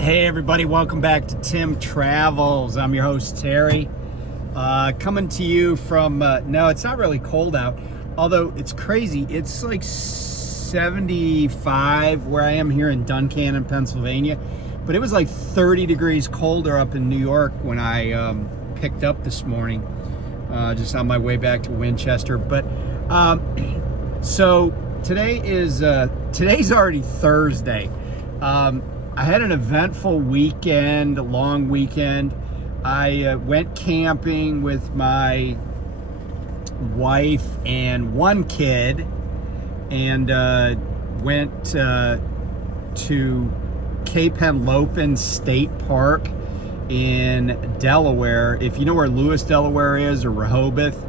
Hey everybody, welcome back to Tim Travels. I'm your host Terry, coming to you from, no, it's not really cold out, although it's crazy. It's like 75 where I am here in Duncannon, Pennsylvania, but it was like 30 degrees colder up in New York when I picked up this morning, just on my way back to Winchester. But so today's already Thursday. I had an eventful weekend, a long weekend. I went camping with my wife and one kid, and went to Cape Henlopen State Park in Delaware. If you know where Lewis, Delaware is, or Rehoboth,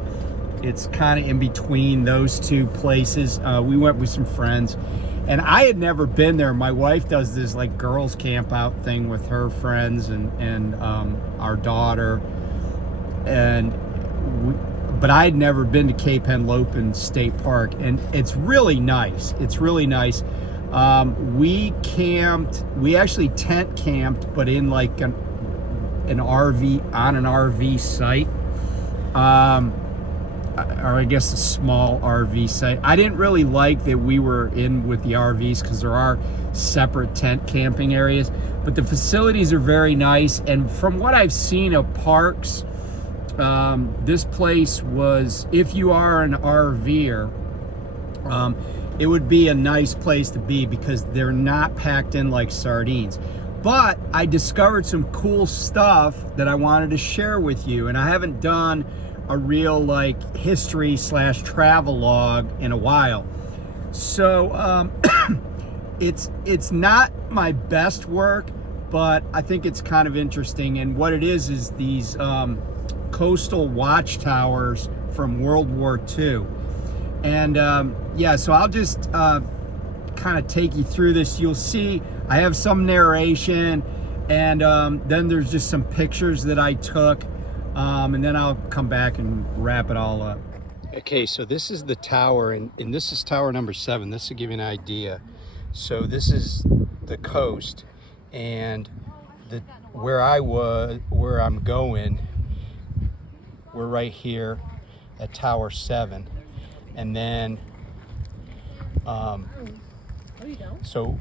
it's kind of in between those two places. We went with some friends. And I had never been there. My wife does this like girls camp out thing with her friends and our daughter. But I had never been to Cape Henlopen State Park, and it's really nice. It's really nice. We actually tent camped, but in like an RV, on an RV site. Or I guess a small RV site. I didn't really like that we were in with the RVs because there are separate tent camping areas, but the facilities are very nice. And from what I've seen of parks, this place was, if you are an RVer, it would be a nice place to be because they're not packed in like sardines. But I discovered some cool stuff that I wanted to share with you, and I haven't done a real like history / travel log in a while. So it's not my best work, but I think it's kind of interesting. And what it is these coastal watchtowers from World War II. And yeah, so I'll just kind of take you through this. You'll see I have some narration, and then there's just some pictures that I took. And then I'll come back and wrap it all up. Okay, so this is the tower, and this is tower number 7. This will give you an idea. So this is the coast, and where I'm going, we're right here at tower 7. And then, so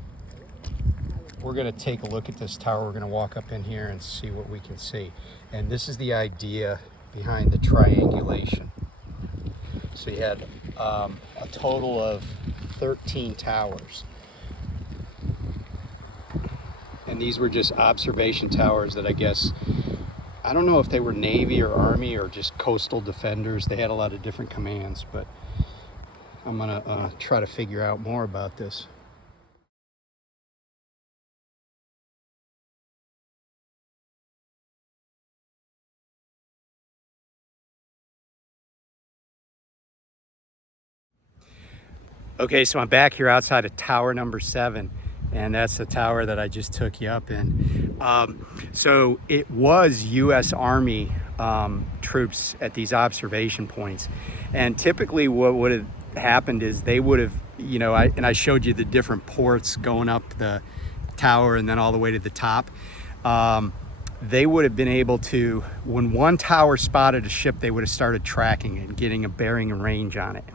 we're going to take a look at this tower. We're going to walk up in here and see what we can see. And this is the idea behind the triangulation. So you had a total of 13 towers. And these were just observation towers that I guess, I don't know if they were Navy or Army or just coastal defenders. They had a lot of different commands, but I'm going to try to figure out more about this. Okay, so I'm back here outside of tower number 7, and that's the tower that I just took you up in. So it was U.S. Army troops at these observation points. And typically what would have happened is they would have, I showed you the different ports going up the tower and then all the way to the top. They would have been able to, when one tower spotted a ship, they would have started tracking it and getting a bearing and range on it.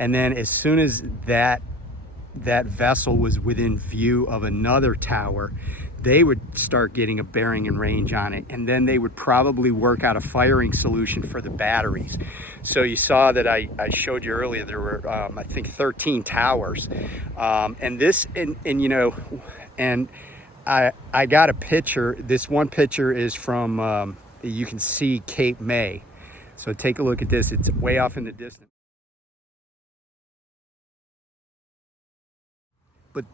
And then as soon as that vessel was within view of another tower, they would start getting a bearing and range on it. And then they would probably work out a firing solution for the batteries. So you saw that I showed you earlier, there were, I think 13 towers. And I got a picture. This one picture is from, you can see Cape May. So take a look at this. It's way off in the distance. But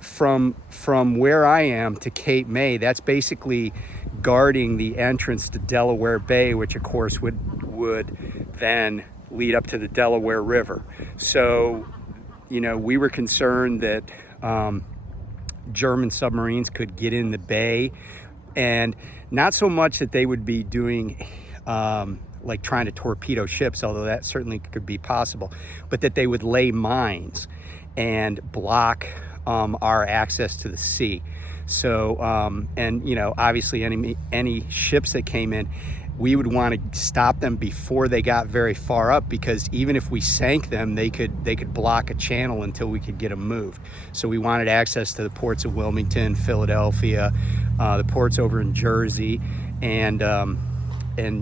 from where I am to Cape May, that's basically guarding the entrance to Delaware Bay, which of course would then lead up to the Delaware River. So, we were concerned that German submarines could get in the bay, and not so much that they would be doing like trying to torpedo ships, although that certainly could be possible, but that they would lay mines and block our access to the sea. So, and you know, obviously any ships that came in, we would want to stop them before they got very far up, because even if we sank them, they could block a channel until we could get them moved. So we wanted access to the ports of Wilmington, Philadelphia, the ports over in Jersey, and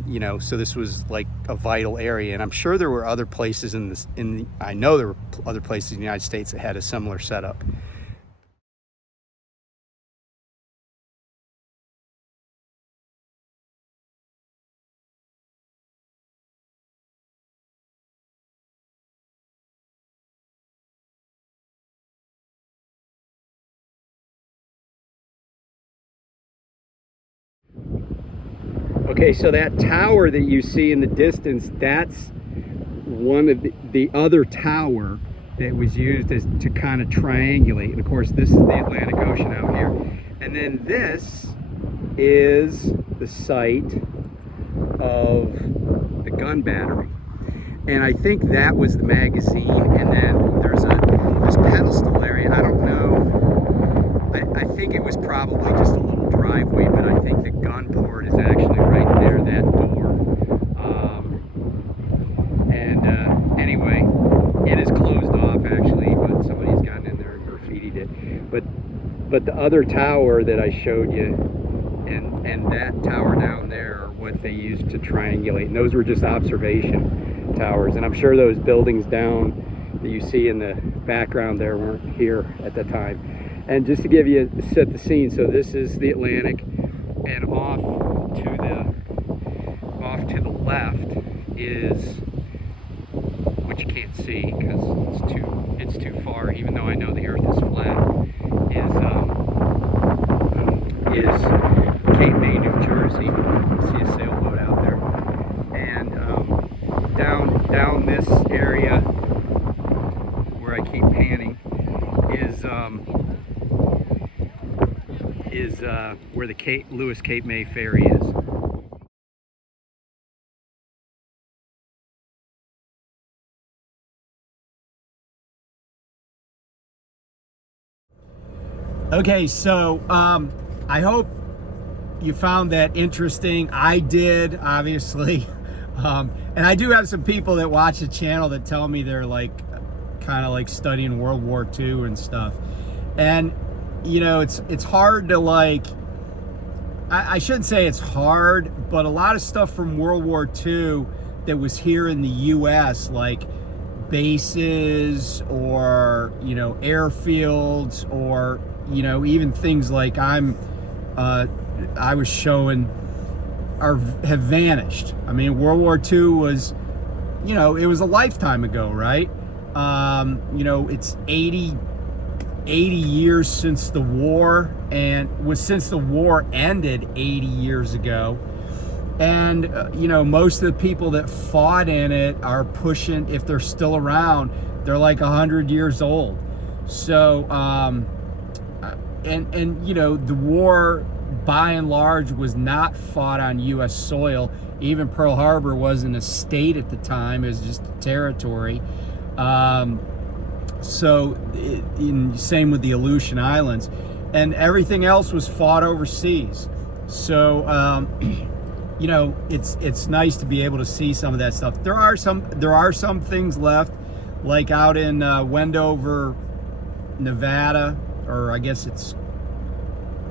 you know, so this was like a vital area. And I'm sure there were other places I know there were other places in the United States that had a similar setup. Okay, so that tower that you see in the distance, that's one of the other tower that was used to kind of triangulate. And of course, this is the Atlantic Ocean out here. And then this is the site of the gun battery. And I think that was the magazine. And then there's pedestal area. I don't know. I think it was probably just a little driveway, but I think the gun port is actually right there, that door. Anyway, it is closed off actually, but somebody's gotten in there and graffitied it. But the other tower that I showed you, and that tower down there are what they used to triangulate. And those were just observation towers. And I'm sure those buildings down that you see in the background there weren't here at the time. And just to set the scene, so this is the Atlantic, and off to the left is, which you can't see because it's too far, even though I know the Earth is flat, is Cape May, New Jersey. You see a sailboat out there, and down this area where I keep panning is where the Lewis Cape May ferry is. Okay, so I hope you found that interesting. I did, obviously. And I do have some people that watch the channel that tell me they're like kind of like studying World War II and stuff. And you know, it's hard to like, I shouldn't say it's hard, but a lot of stuff from World War II that was here in the US, like bases or, you know, airfields, or, you know, even things like I was showing have vanished. I mean, World War II was, you know, it was a lifetime ago, right? You know, it's 80 years since the war, and since the war ended 80 years ago. And you know, most of the people that fought in it are pushing, if they're still around, they're like 100 years old. So and you know, the war by and large was not fought on U.S. soil. Even Pearl Harbor wasn't a state at the time, it was just a territory. Same with the Aleutian Islands, and everything else was fought overseas. So you know, it's nice to be able to see some of that stuff. There are some things left, like out in Wendover, Nevada, or I guess it's,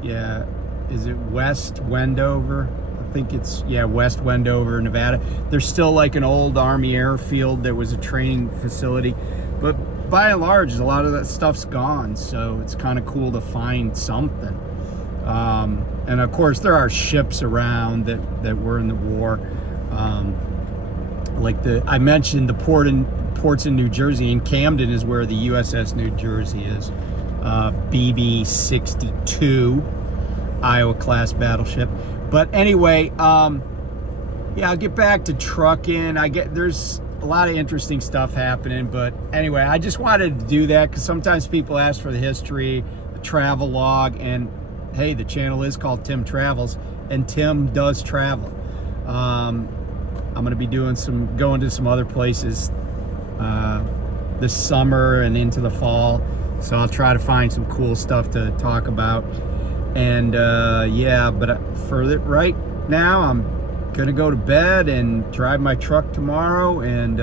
yeah, is it West Wendover? I think it's, yeah, West Wendover, Nevada. There's still like an old Army airfield that was a training facility, but by and large, a lot of that stuff's gone. So it's kind of cool to find something. And of course, there are ships around that were in the war. Like I mentioned the ports in New Jersey, and Camden is where the USS New Jersey is. BB-62 Iowa class battleship. But anyway, yeah, I'll get back to trucking. There's a lot of interesting stuff happening, but anyway, I just wanted to do that because sometimes people ask for the history, the travel log, and hey, the channel is called Tim Travels, and Tim does travel. I'm going to be going to some other places this summer and into the fall. So I'll try to find some cool stuff to talk about. And yeah, but right now, I'm gonna go to bed and drive my truck tomorrow and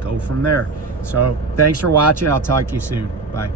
go from there. So thanks for watching. I'll talk to you soon. Bye.